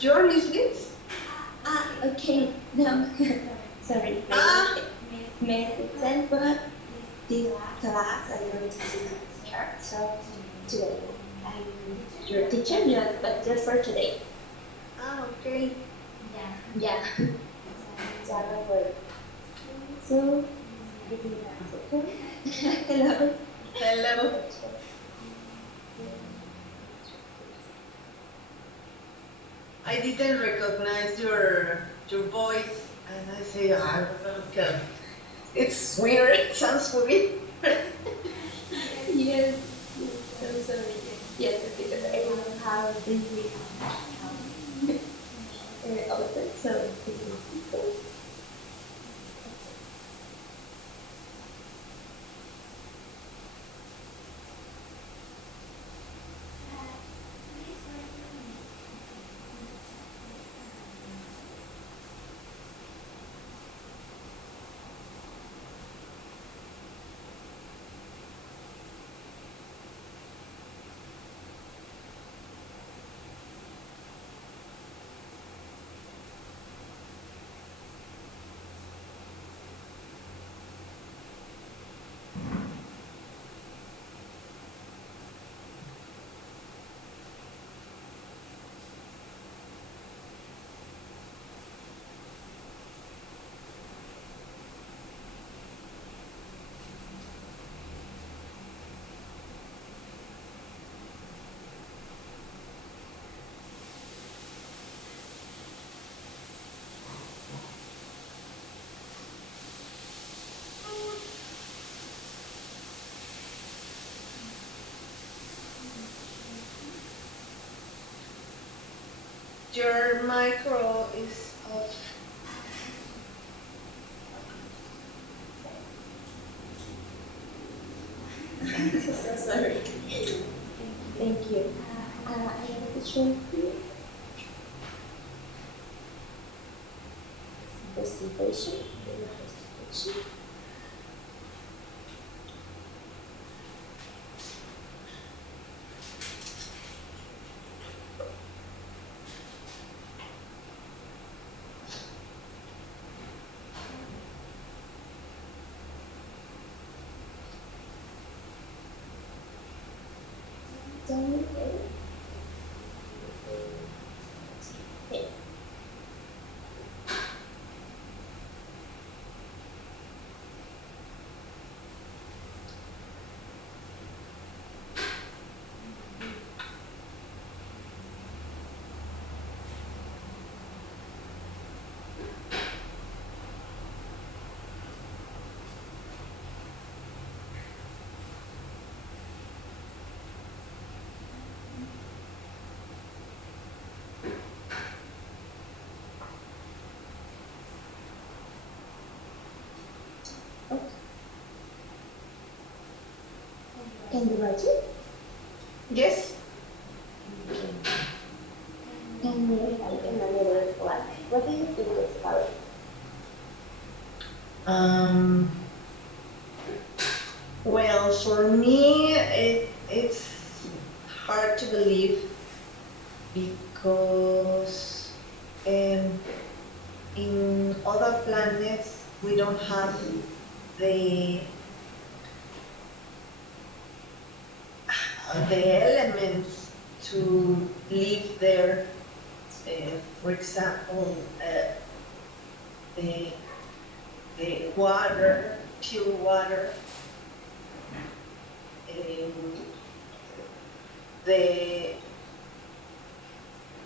Your Lisbeth? Okay, no, sorry. Ah, May itself, but this class I'm going to see her. So today I'm your teacher, but just for today. okay. Yeah, Java word. So give me a second. Hello. Hello. I didn't recognize your voice, and I say, I don't know, it's weird. It sounds weird. Yes, so sorry. Yes, because I don't have this open, so this is Your micro is off. so sorry. Thank you. I want to show you presentation. Presentation. Don't okay. Okay. Can you write it? Yes. Can you write another one? What do you think is about it? Um, well, for me, it's hard to believe because in other planets we don't have the the elements to live there. For example, the the water, pure water, the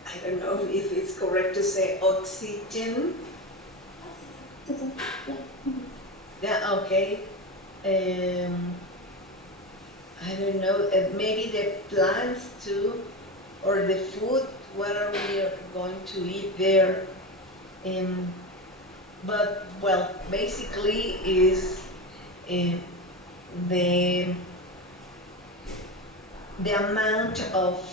I don't know if it's correct to say oxygen. Yeah, okay. Um, I don't know, maybe the plants too, or the food, what are we going to eat there? Um, but, well, basically is uh, the, the amount of,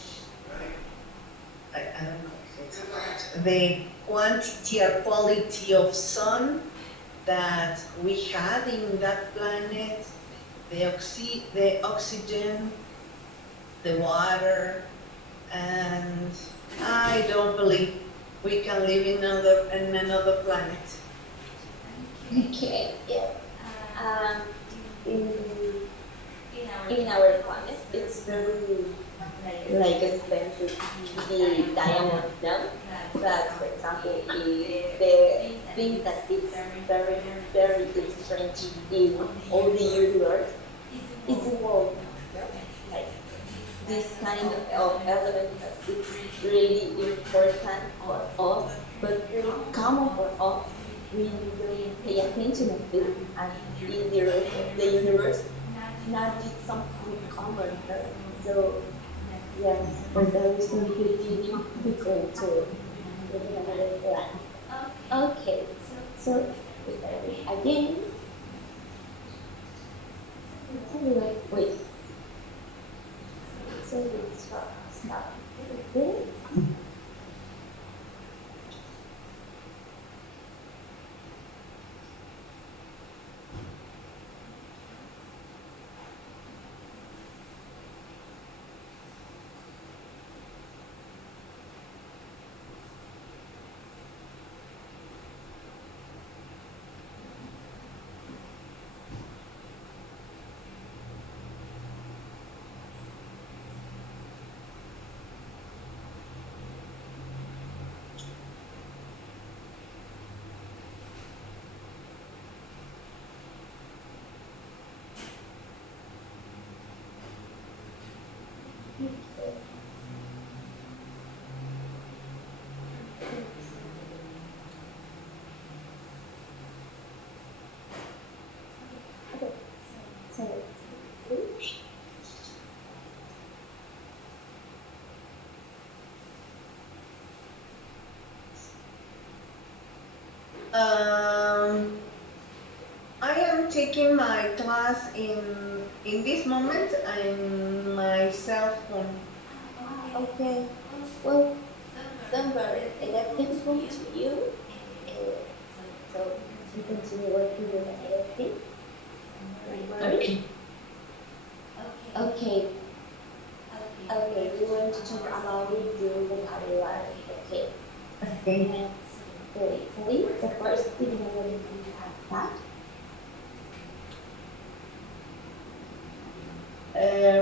I don't know if it's about, the quantity or quality of sun that we had in that planet, the oxygen, the water, and I don't believe live in another planet. Okay, yes. Um, in, in our planet, it's very like expensive the diamond, no? But for example, the thing that is very, very strange in all the universe is the world, no? Like this kind of element that is really important for us, but really common for us. We don't pay attention of it, and in the rest of the universe, not it's something common. No? So yes, for that reason, it could be difficult to live in another planet. Okay, so again, so wait, so let's start with this. Okay, so I am taking my class in this moment in my cell phone. okay, well, don't worry, I got difficult to you, uh, so you continue working with another thing. Don't worry. Okay, okay, we want to talk about your vocabulary. Okay, Okay. so please, the first thing I want to have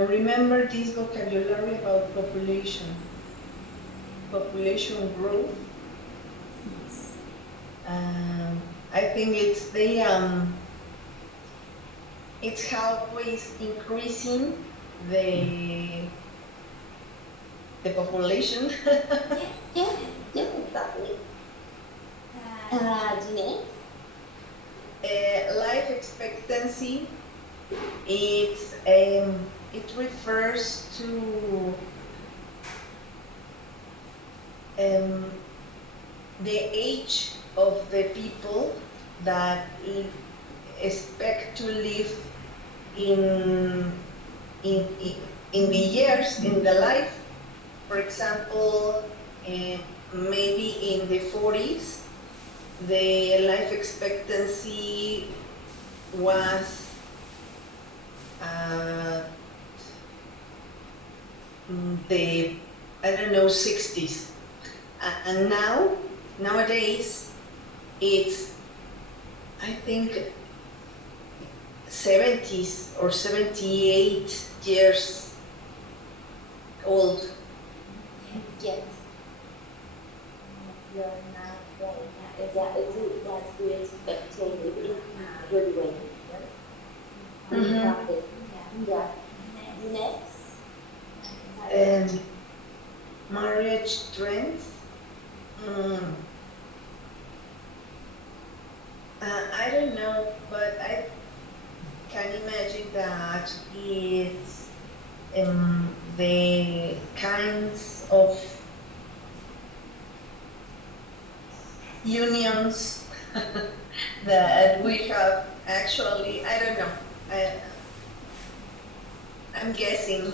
Remember this vocabulary about population growth. I think it's always increasing the population. yes, yes, exactly. Next, Life expectancy. It refers to um, the age of the people that expect to live in, in, in the years, in the life. For example, maybe in the 40s, the life expectancy was uh, the, I don't know, 60s. And nowadays, it's, I think, 70s or 78 years old. yes, you're not right. That's we expect totally in a good way. Mhm. Yeah. Next, Marriage trends. Mm, I don't know, but I can imagine that it's the kinds of unions that we have actually, I don't know. I'm guessing.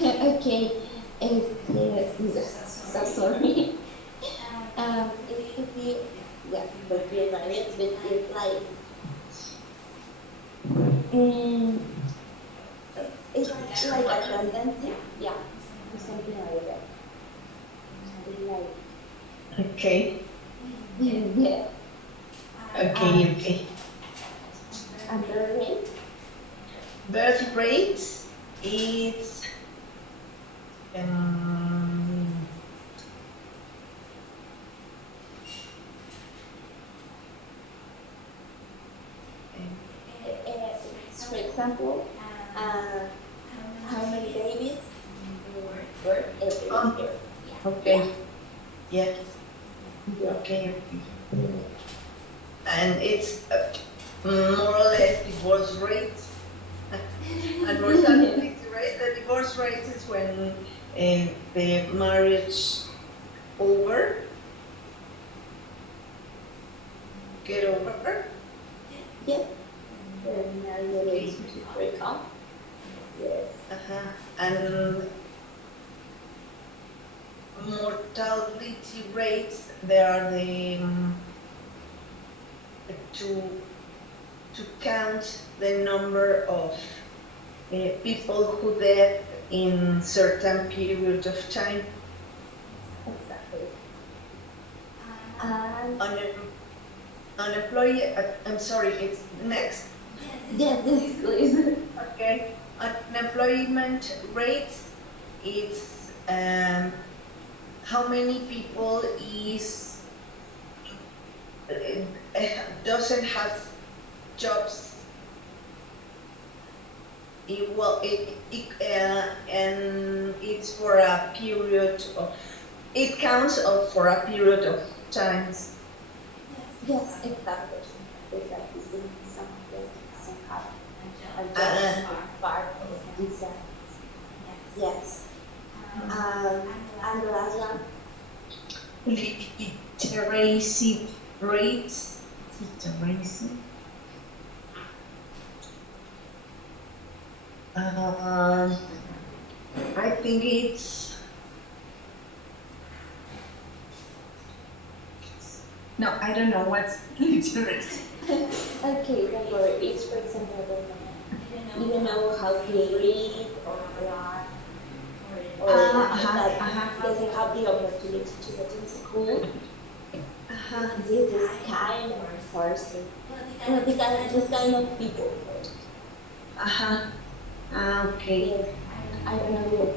okay, and so sorry. It could be, yeah, but be married, but it's like, um, it's like a tendency, yeah, or something like that. It's like Okay, Yeah. okay, okay. And birth rate? Birth rate is um, For example, uh, how many babies birth every oh, year? Yeah. okay, yes, Yeah. okay, and it's more or less divorce rate and mortality rate. The divorce rate is when the marriage over, get over. Yes. When a Okay. relationship break up. Yes. Uh-huh. And mortality rates, there are the to to count the number of people who died in certain period of time. Exactly. And Un- Unemployed, I'm sorry, it's next. yes, yes, please. Okay. Unemployment rates, it's how many people is doesn't have jobs. And it's for a period of, it counts of for a period of times. Yes, exactly. Exactly. Something, somehow, a Uh, just part of this. Yes. And the last one. literacy rates. Literacy. Um, I think it's no, I don't know what's literacy. Okay, don't worry. It's for example, you don't know how to read or write, or that doesn't have the opportunity to attend school. Uh-huh. This is kind of person. This kind of people. Uh-huh. Okay. Yes, I don't know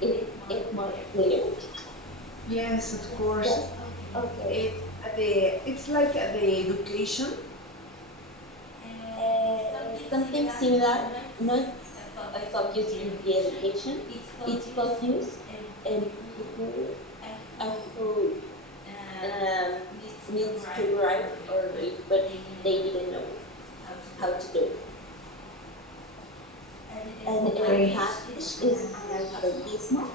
if more clear. Yes, of course. Yes. Okay. It it's like the education. Something similar, not a focus in the education. It's focus in people who um, needs to write or read, but they didn't know how to do it. And Okay. Spanish is analfabetismo.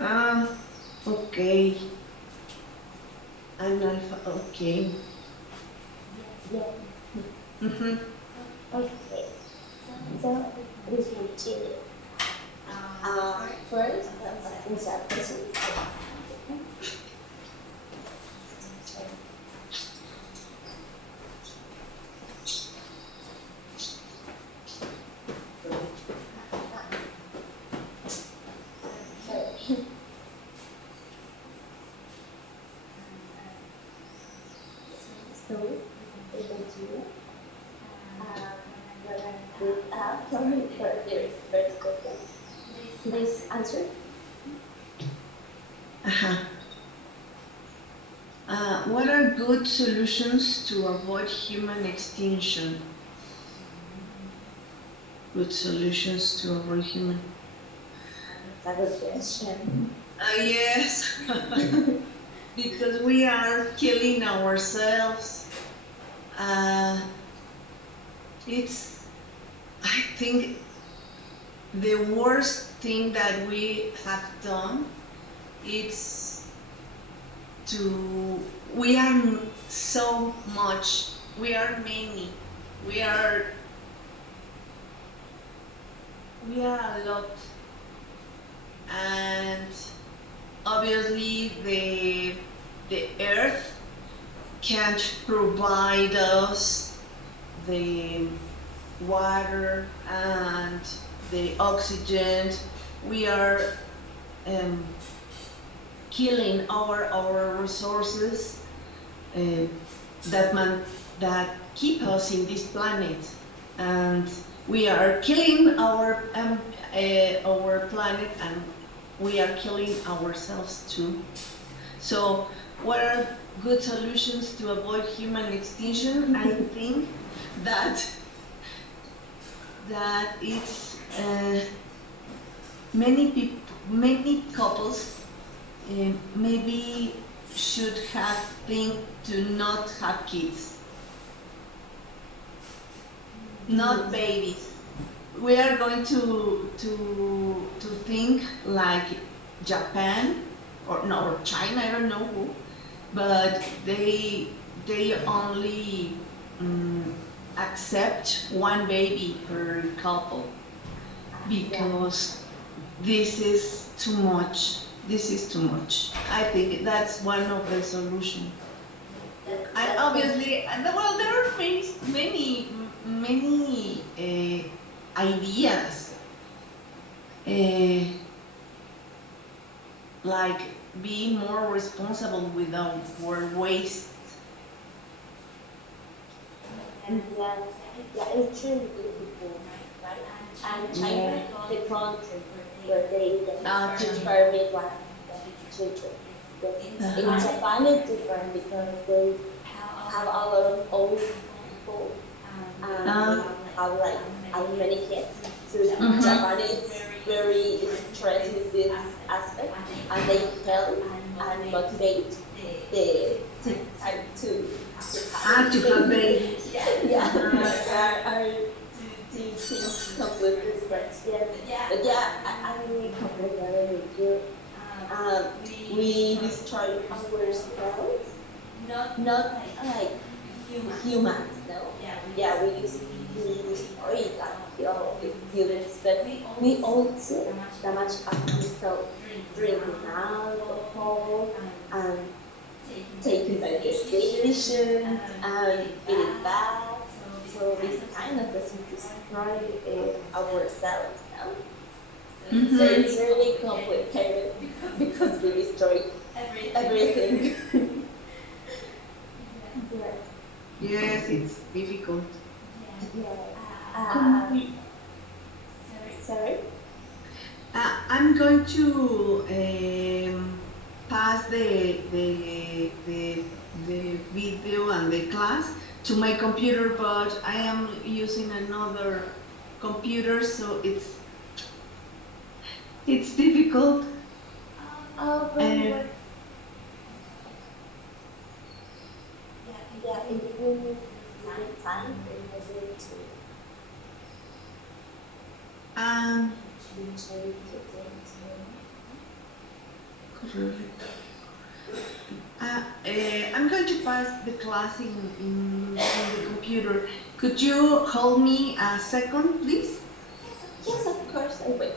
Ah, okay. Okay. Yes. Mm-hmm. Okay. So we continue. First, instructions. Sorry. So we continue. Tell me for the first question. Please answer. Uh-huh. What are good solutions to avoid human extinction? Good solutions to avoid human. That's a good question. Yes, because we are killing ourselves. Uh, it's, I think, the worst thing that we have done. It's to, we are so much, we are many, we are we are a lot, and obviously the earth can't provide us the water and the oxygen. We are um, killing our resources uh, that man that keep us in this planet, and we are killing our planet, and we are killing ourselves too. So, what are good solutions to avoid human extinction? I think that it's many couples maybe should have think to not have kids, not babies. We are going to think like Japan or no or China, I don't know who, but they only accept one baby per couple because this is too much. This is too much. I think that's one of the solutions. And obviously, well, there are many ideas, uh, like being more responsible with our waste. And yeah, it's really beautiful, right? And China, the country where they experiment one children. But in Japan, it's different because they have a lot of old people and they have like how many kids. So Japan is very stressed with this aspect, and they help and motivate the time To have babies. yeah, are to things completely different. Yes, but yeah, I really completely agree with you. Um, we destroy ourselves, not like humans, no? Yeah, we destroy like humans, but we also damage ourselves drinking alcohol and taking medication and eating bad. So this kind of doesn't destroy ourselves, no? So it's really complicated because we destroy everything. Yes. Yes, it's difficult. Yeah. Sorry? I'm going to pass the video and the class to my computer, but I am using another computer, so it's difficult. Oh, Uh, yeah, if you need time, then you're able um, to change I'm going to pass the class in the computer. Could you hold me a second, please? Yes, of course, I will.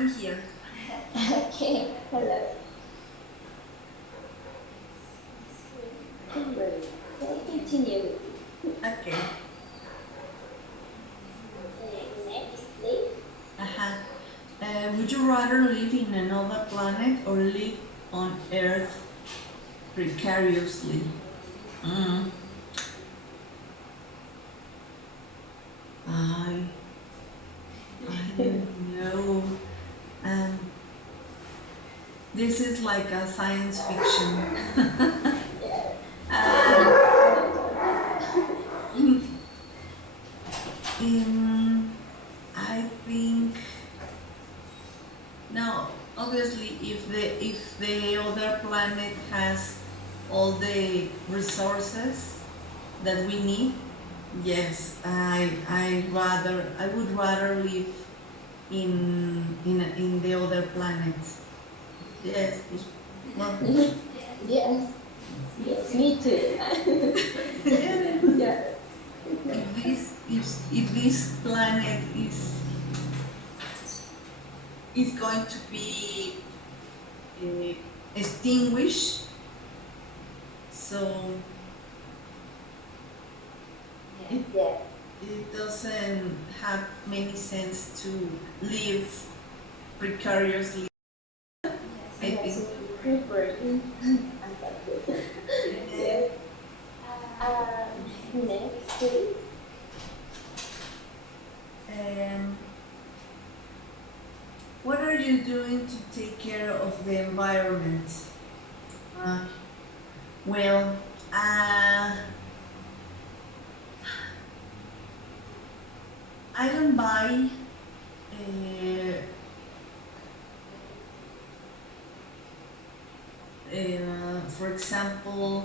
I'm here. Okay, hello. Kimberly, so continue. Okay. Next, please. Uh-huh. Would you rather live in another planet or live on Earth precariously? Mm. I I don't know. Um, this is like a science fiction. Yes. Uh, um, I think now, obviously, if the other planet has all the resources that we need, yes, I would rather live in the other planet. Yes, well, Yes. Yes, me too. Yeah. if this planet is going to be uh, extinguished, so Yes. it doesn't have many sense to live precariously. I Yes, think. we prefer. Yes. Next, please. Um, what are you doing to take care of the environment? Uh, well, uh, I don't buy for example,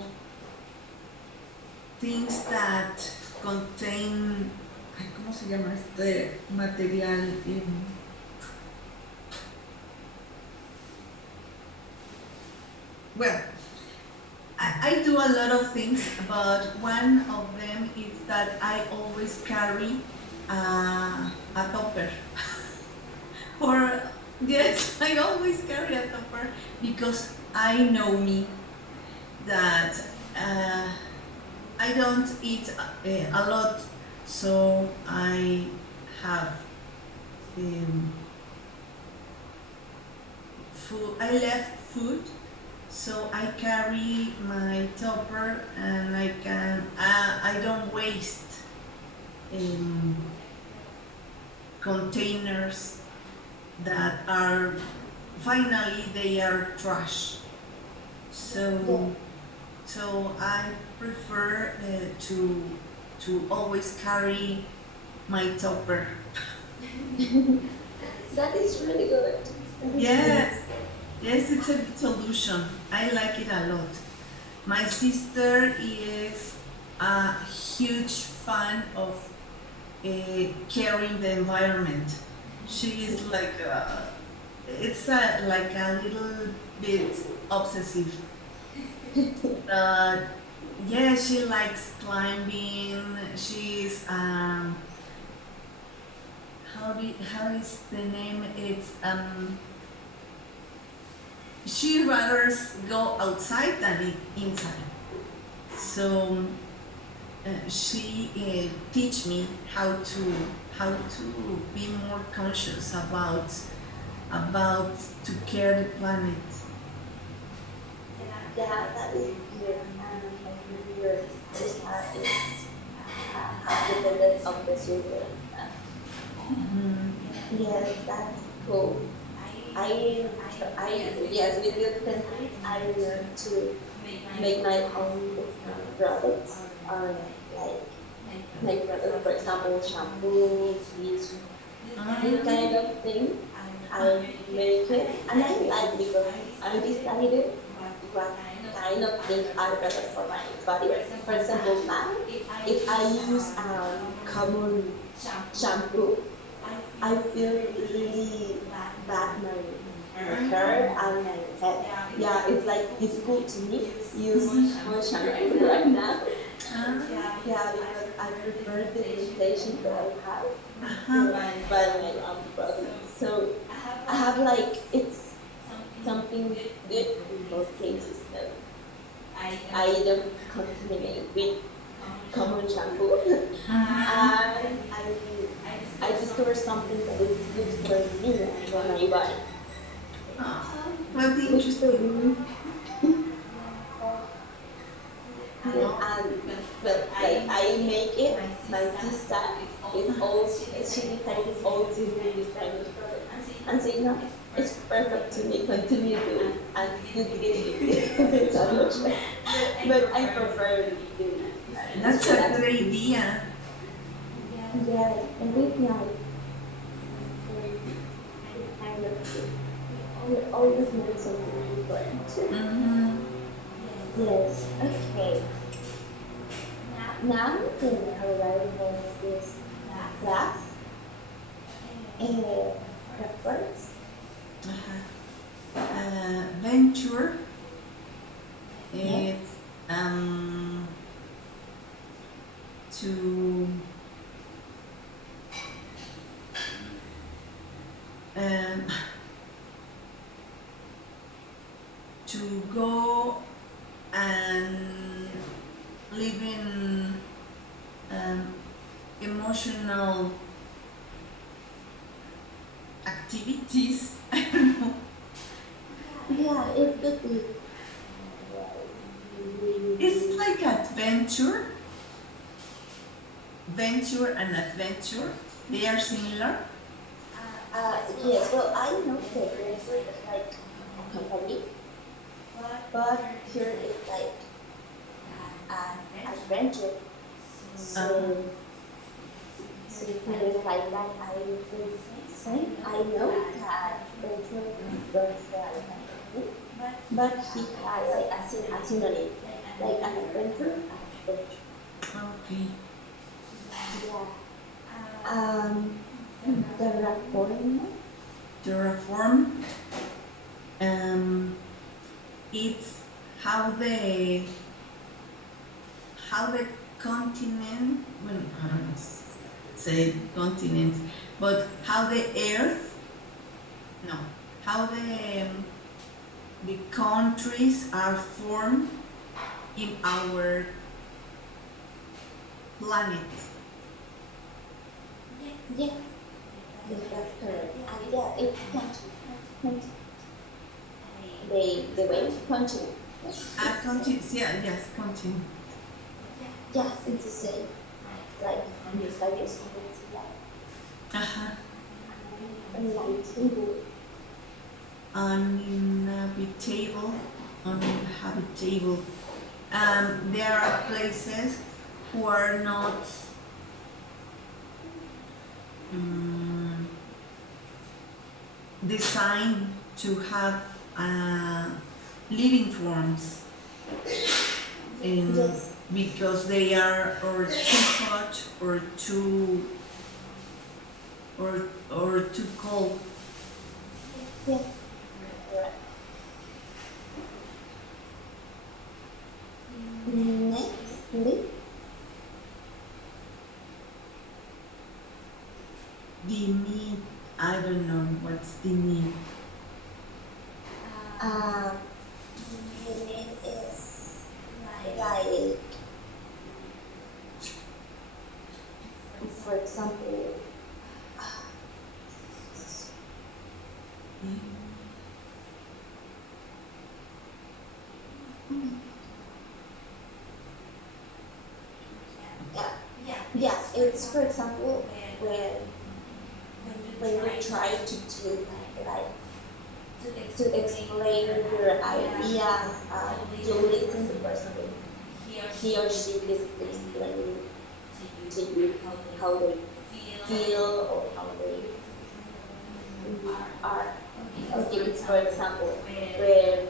things that contain, ay, ¿cómo se llama este material? Well, I do a lot of things, but one of them is that I always carry a topper. For yes, I always carry a topper because I know me that uh, I don't eat a lot, so I have um, food. I left food, so I carry my topper, and I can. I don't waste containers that are finally they are trash. So I prefer to always carry my topper. That is really good. Yes, yes, it's a good solution. I like it a lot. My sister is a huge fan of caring the environment. She is like like a little bit obsessive. Uh, yeah, she likes climbing. She's how is the name? It's she rather go outside than inside. So she teach me how to be more conscious about to care the planet. Yeah, that is good. Your sister is dependent on the children. Mhm. Yes, that's cool. I, yes, with your countries, I learned to make my own products. Like my products, for example, shampoo, this kind of thing. I make it, and I like because I decided what kind of things are better for my body. For example, now if I use common shampoo, I feel really bad my hair and my head. Yeah, it's like difficult to me use more shampoo right now. Ah, Yeah, because I prefer the sensation that I have uh-huh. by my own product. So I have like it's something good in both cases. No, I don't contaminate with common shampoo, and I discovered something that is good for me and for my body. Oh, what Which interesting. and well, like I make it. My sister is all she decided all to do this kind of product, and say no, it's perfect to me. Continue doing and good sandwich. But I prefer doing That's a good idea. yeah, and with night it's kind of good. We always make something different. Mm-hmm. Yes. Okay. Now we can arrive on this class reference. Venture Yes. is to um, to go and live in emotional activities. I don't know. Yeah, it could be. It's like adventure, venture and adventure. They are similar. Yes, well, I know that Razer is like a company, but here it's like an adventure. So, so things like that, I would say I know that Venture was a company, but he has like a synonym, like an adventure, adventure. Okay. Yeah. The reform. Terraform. It's how the continent. Well, I don't know, say continents, but how the Earth. No, how the countries are formed in our planet. Yeah, yes, that's correct. And yeah, it's continent. The way continent. Continents. Yeah, yes, continent. Yeah, it's the same. Like hemispherics, it's Uh-huh. like table. Uninhabitable, uninhabitable. There are places who are not um, designed to have living forms, Yes, because they are or too hot or too cold. yes, correct. Next, please. The need, I don't know what's the need. Um, the name is like, for example, yeah, yeah, it's for example when you try to do like to explain your ideas, you listen to the person. He or she is explaining to you how they feel or how they are. Okay, it's for example, when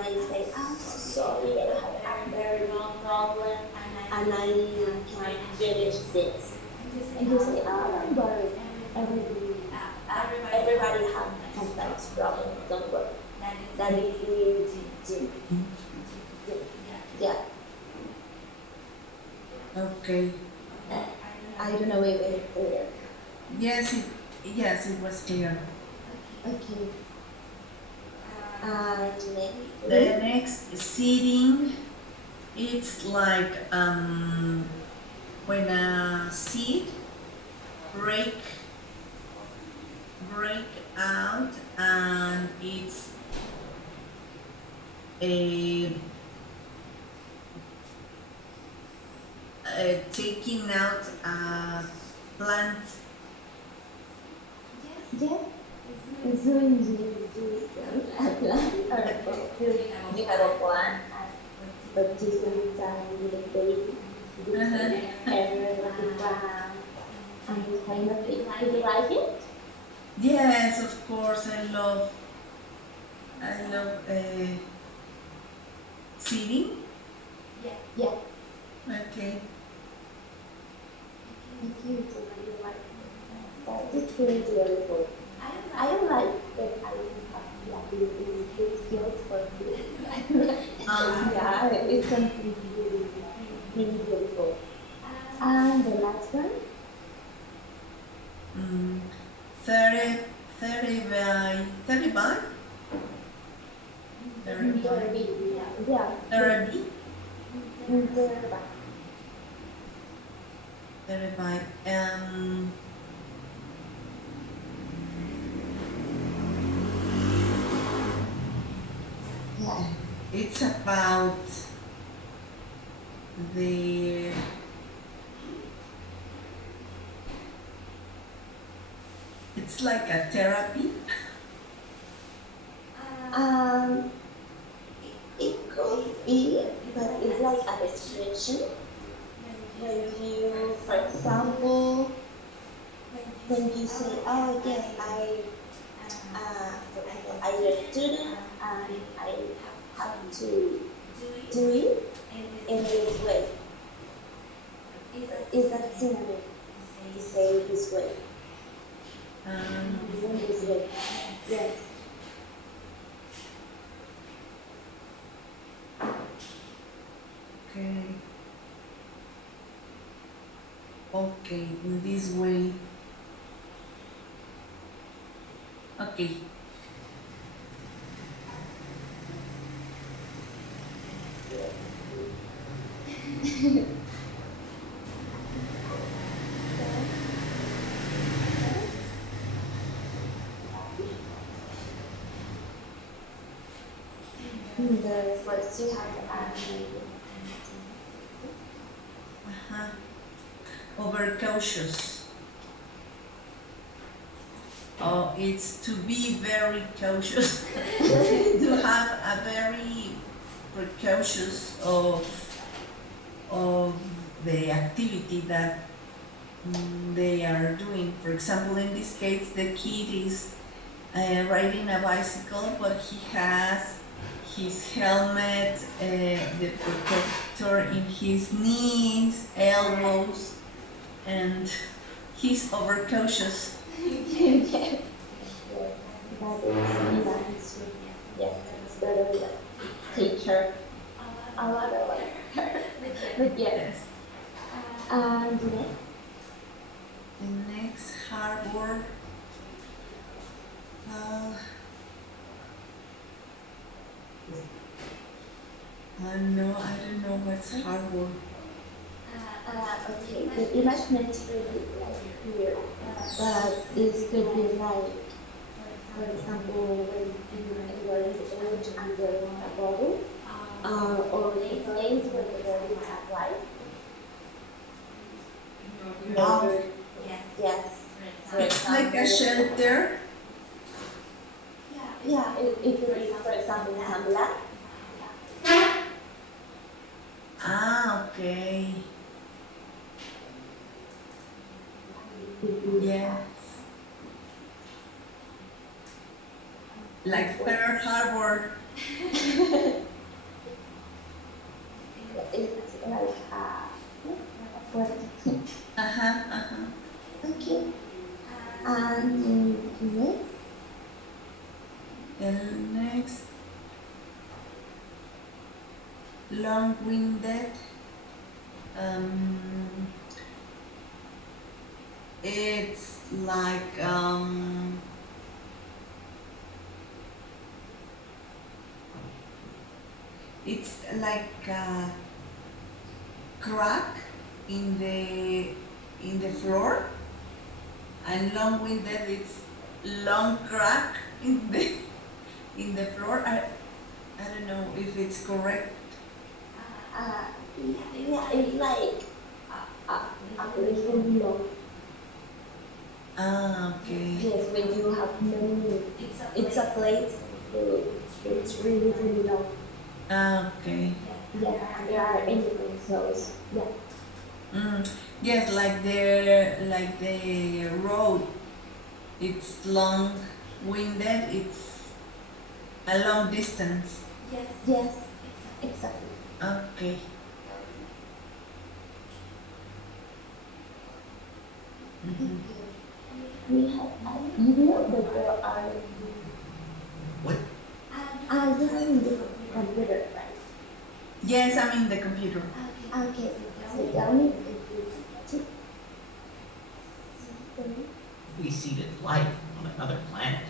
I say, I'm so sorry, I have a very wrong problem, and I can't finish this. And you say, oh, don't worry, everybody, everybody has sometimes problems, don't worry. That is easy to do. Yeah, Okay. I don't know if it's clear. Yes, Yes, it was clear. Okay. And The next, next seeding, it's like when a seed break break out and it's a, taking out a plant. yes. So you a plan or you have a plan, but you sometimes with a baby, Uh-huh. different area of the ground, and this kind of thing. Do you like it? Yes, of course. I love seeding. Yeah, Okay. thank you. So you like that. It's really beautiful. I don't like that I don't have the ability to skills for this. Um. Yeah, it's something really, really beautiful. And the last one, mm, 30, 30 by 30 by 30 by therapy. Yeah, therapy therapy. 30 by Yeah. it's about the, it's like a therapy. Um, it could be, but it's like a restriction. When you, for example, when you say, oh yes, for example, I'm a student and I have to do it in this way. Is that synonym to say this way? Um, In this way. Yes. okay. Okay, in this way. Okay. The first you have Uh-huh. Overcautious. Oh, it's to be very cautious. To have a very precautious of the activity that they are doing. For example, in this case, the kid is riding a bicycle, but he has his helmet, the protector in his knees, elbows, and he's overcautious. yes. That is nice. Yes, it's better than teacher. A lot of her. But yes. Yes. And next, The next hard word. Uh, no, I don't know what's hard word. okay, the image meant to be like here, but this could be like, for example, when you are in the ocean and there is a bottle, or the place where the bottle is applied. Oh, Yes, for it's like a example, shelter. yeah, it could be, for example, sunblock. Ah, okay. Yes. Like Pearl Harbor. It's like what? Uh-huh, uh-huh. Okay. And next, And next, long-winded. Um, it's like it's like a crack in the floor, and long-winded it's long crack in the floor. I don't know if it's correct. Uh, yeah, it's like a little long. Ah, okay. Yes, when you have many, it's a plate. It's really really long. Ah, okay. Yeah, there are anything so yeah. Mm, yes, like the road. It's long-winded. It's a long distance. Yes, exactly. Okay. Mhm. We have you know that there are What? you have in the computer, right? Yes, I'm in the computer. Okay, so tell me. We seeded life on another planet.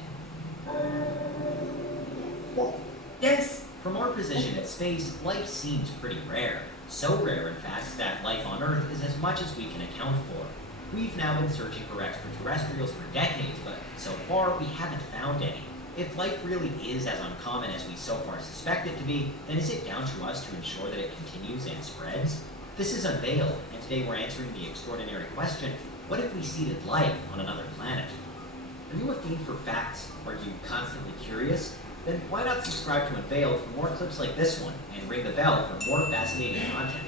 Yes. Yes. From our position in space, life seems pretty rare. So rare, in fact, that life on Earth is as much as we can account for. We've now been searching for extraterrestrials for decades, but so far we haven't found any. If life really is as uncommon as we so far suspect it to be, then is it down to us to ensure that it continues and spreads? This is Unveiled, and today we're answering the extraordinary question, what if we seeded life on another planet? Are you a fiend for facts? Are you constantly curious? Then why not subscribe to Unveiled for more clips like this one, and ring the bell for more fascinating content?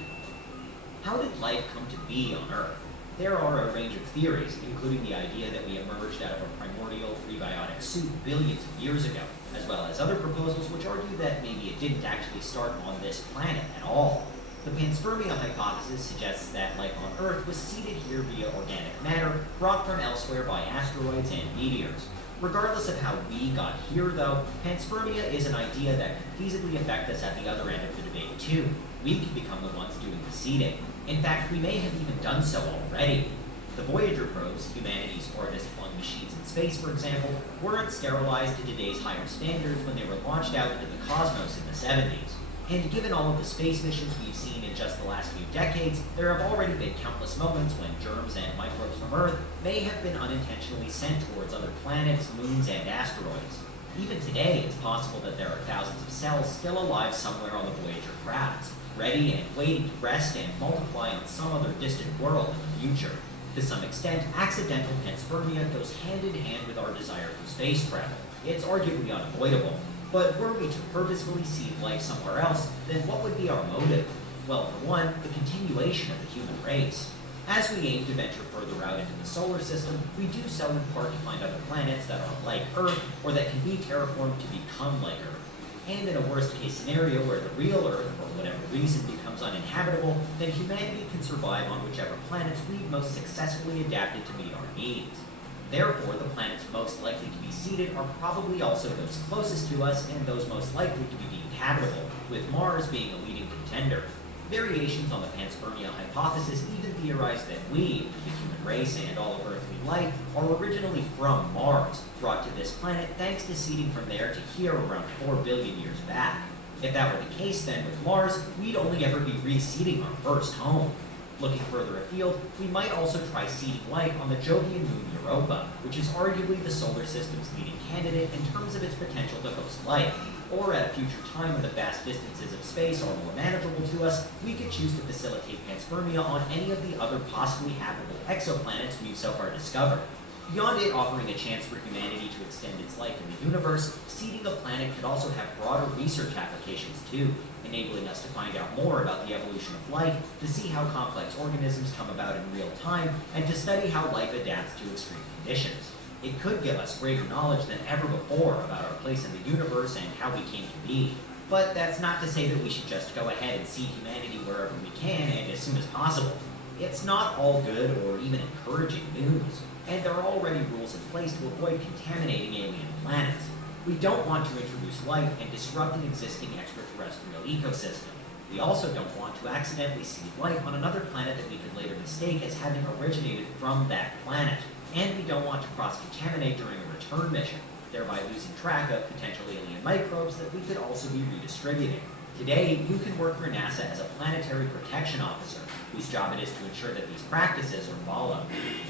How did life come to be on Earth? There are a range of theories, including the idea that we emerged out of a primordial prebiotic soup billions of years ago, as well as other proposals which argue that maybe it didn't actually start on this planet at all. The panspermia hypothesis suggests that life on Earth was seeded here via organic matter brought from elsewhere by asteroids and meteors. Regardless of how we got here, though, panspermia is an idea that could feasibly affect us at the other end of the debate, too. We could become the ones doing the seeding. In fact, we may have even done so already. The Voyager probes, humanity's farthest flung machines in space, for example, weren't sterilized to today's higher standards when they were launched out into the cosmos in the 70s. And given all of the space missions we've seen in just the last few decades, there have already been countless moments when germs and microbes from Earth may have been unintentionally sent towards other planets, moons, and asteroids. Even today, it's possible that there are thousands of cells still alive somewhere on the Voyager crafts, ready and waiting to rest and multiply on some other distant world in the future. To some extent, accidental panspermia goes hand in hand with our desire for space travel. It's arguably unavoidable. But were we to purposefully seed life somewhere else, then what would be our motive? Well, for one, the continuation of the human race. As we aim to venture further out into the solar system, we do so in part to find other planets that are like Earth, or that can be terraformed to become like Earth. And in a worst-case scenario where the real Earth, for whatever reason, becomes uninhabitable, then humanity can survive on whichever planets we've most successfully adapted to meet our needs. Therefore, the planets most likely to be seeded are probably also those closest to us and those most likely to be deemed habitable, with Mars being a leading contender. Variations on the panspermia hypothesis even theorize that we, the human race and all of earthly life, are originally from Mars, brought to this planet thanks to seeding from there to here around 4 billion years back. If that were the case, then with Mars, we'd only ever be reseeding our first home. Looking further afield, we might also try seeding life on the Jovian moon Europa, which is arguably the solar system's leading candidate in terms of its potential to host life. Or at a future time when the vast distances of space are more manageable to us, we could choose to facilitate panspermia on any of the other possibly habitable exoplanets we've so far discovered. Beyond it offering a chance for humanity to extend its life in the universe, seeding a planet could also have broader research applications too, enabling us to find out more about the evolution of life, to see how complex organisms come about in real time, and to study how life adapts to extreme conditions. It could give us greater knowledge than ever before about our place in the universe and how we came to be. But that's not to say that we should just go ahead and seed humanity wherever we can and as soon as possible. It's not all good or even encouraging news, and there are already rules in place to avoid contaminating alien planets. We don't want to introduce life and disrupt an existing extraterrestrial ecosystem. We also don't want to accidentally seed life on another planet that we could later mistake as having originated from that planet. and we don't want to cross-contaminate during a return mission, thereby losing track of potential alien microbes that we could also be redistributing. Today, you can work for NASA as a planetary protection officer, whose job it is to ensure that these practices are followed.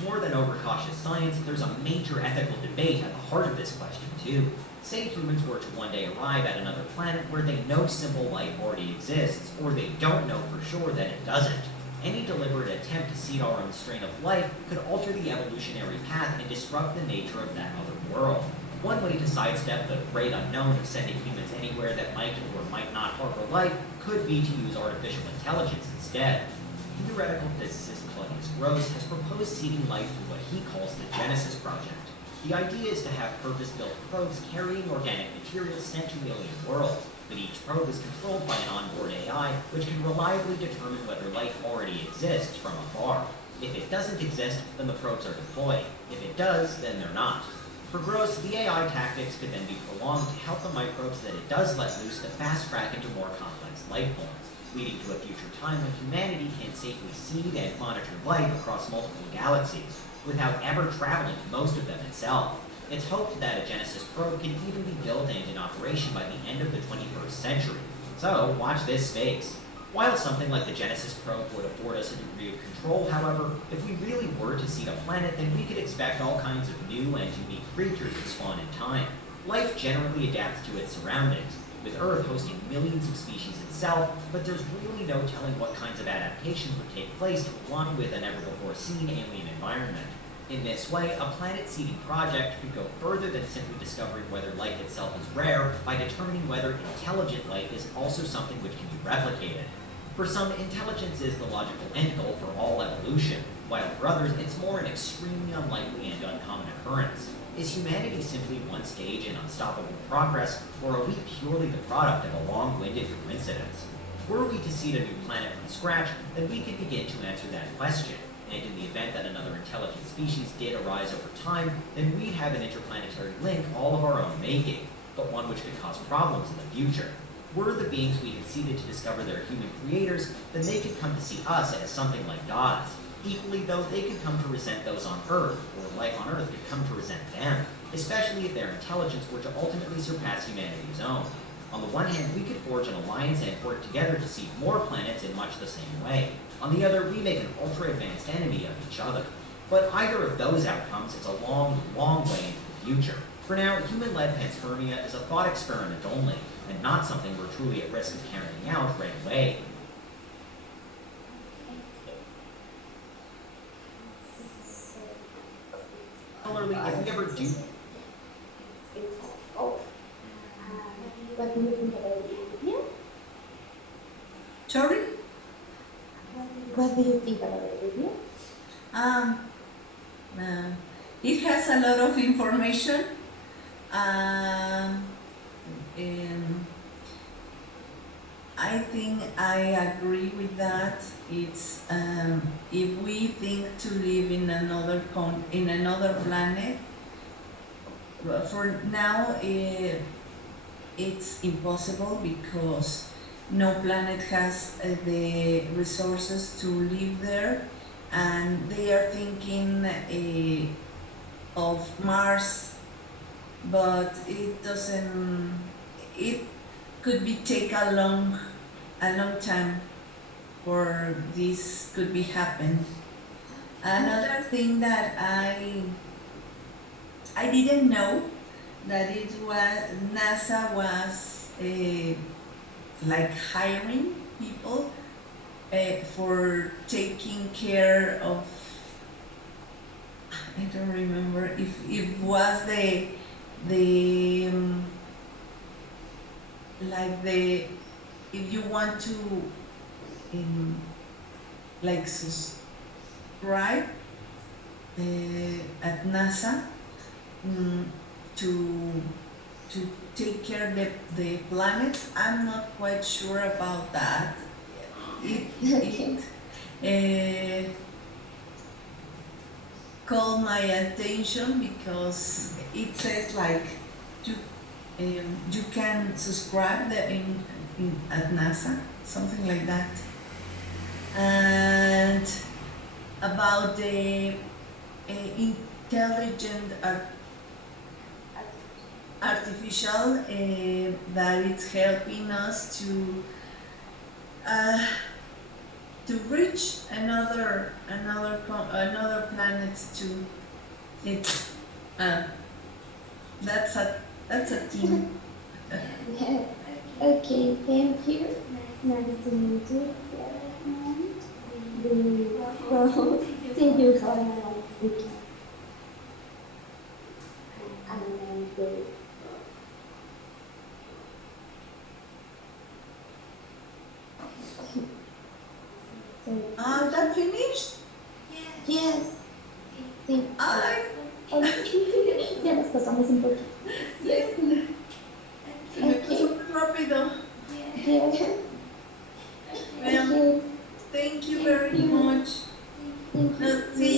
More than overcautious science, there's a major ethical debate at the heart of this question, too. Say humans were to one day arrive at another planet where they know simple life already exists, or they don't know for sure that it doesn't. Any deliberate attempt to seed our own strain of life could alter the evolutionary path and disrupt the nature of that other world. One way to sidestep the great unknown of sending humans anywhere that might or might not harbor life could be to use artificial intelligence instead. Theoretical physicist Claudius Gross has proposed seeding life through what he calls the Genesis Project. The idea is to have purpose-built probes carrying organic materials sent to alien worlds, but each probe is controlled by an onboard AI which can reliably determine whether life already exists from afar. If it doesn't exist, then the probes are deployed. If it does, then they're not. For Gross, the AI tactics could then be prolonged to help the microbes that it does let loose to fast-track into more complex life forms, leading to a future time when humanity can safely seed and monitor life across multiple galaxies, without ever traveling to most of them itself. It's hoped that a Genesis probe can even be built and in operation by the end of the 21st century. So, watch this space. While something like the Genesis probe would afford us a degree of control, however, if we really were to seed a planet, then we could expect all kinds of new and unique creatures to spawn in time. Life generally adapts to its surroundings, with Earth hosting millions of species itself, but there's really no telling what kinds of adaptations would take place along with a never-before-seen alien environment. In this way, a planet-seeding project could go further than simply discovering whether life itself is rare by determining whether intelligent life is also something which can be replicated. For some, intelligence is the logical end goal for all evolution, while for others, it's more an extremely unlikely and uncommon occurrence. Is humanity simply one stage in unstoppable progress, or are we purely the product of a long-winded coincidence? Were we to seed a new planet from scratch, then we could begin to answer that question. And in the event that another intelligent species did arise over time, then we'd have an interplanetary link all of our own making, but one which could cause problems in the future. Were the beings we had seeded to discover their human creators, then they could come to see us as something like gods. Equally, though, they could come to resent those on Earth, or life on Earth could come to resent them, especially if their intelligence were to ultimately surpass humanity's own. On the one hand, we could forge an alliance and work together to seed more planets in much the same way. On the other, we make an ultra-advanced enemy of each other. But either of those outcomes is a long, long way into the future. For now, human-led panspermia is a thought experiment only, and not something we're truly at risk of carrying out right away. Similarly, if we ever do... What do you think about it? Yeah? Sorry? What do you think about it? Yeah? It has a lot of information. And I think I agree with that. It's if we think to live in another planet, well, for now it's impossible because no planet has the resources to live there, and they are thinking of Mars, but it doesn't. It could be take a long time for this could be happen. Another thing that I didn't know that it was NASA was like hiring people for taking care of. I don't remember if it was if you want to like subscribe at NASA to take care of the planets. I'm not quite sure about that. It called my attention because it says like you can subscribe at NASA, something like that. And about the intelligent artificial that it's helping us uh, to reach another planets too. It's that's a team. Okay, thank you. Nice to meet you. Well, see you have a nice weekend. And That finished? yes, sí. I Ya nos pasamos un poquito. Yes. se me pasó muy rápido. Yeah. Well, Okay. thank you very much. Thank No, you. see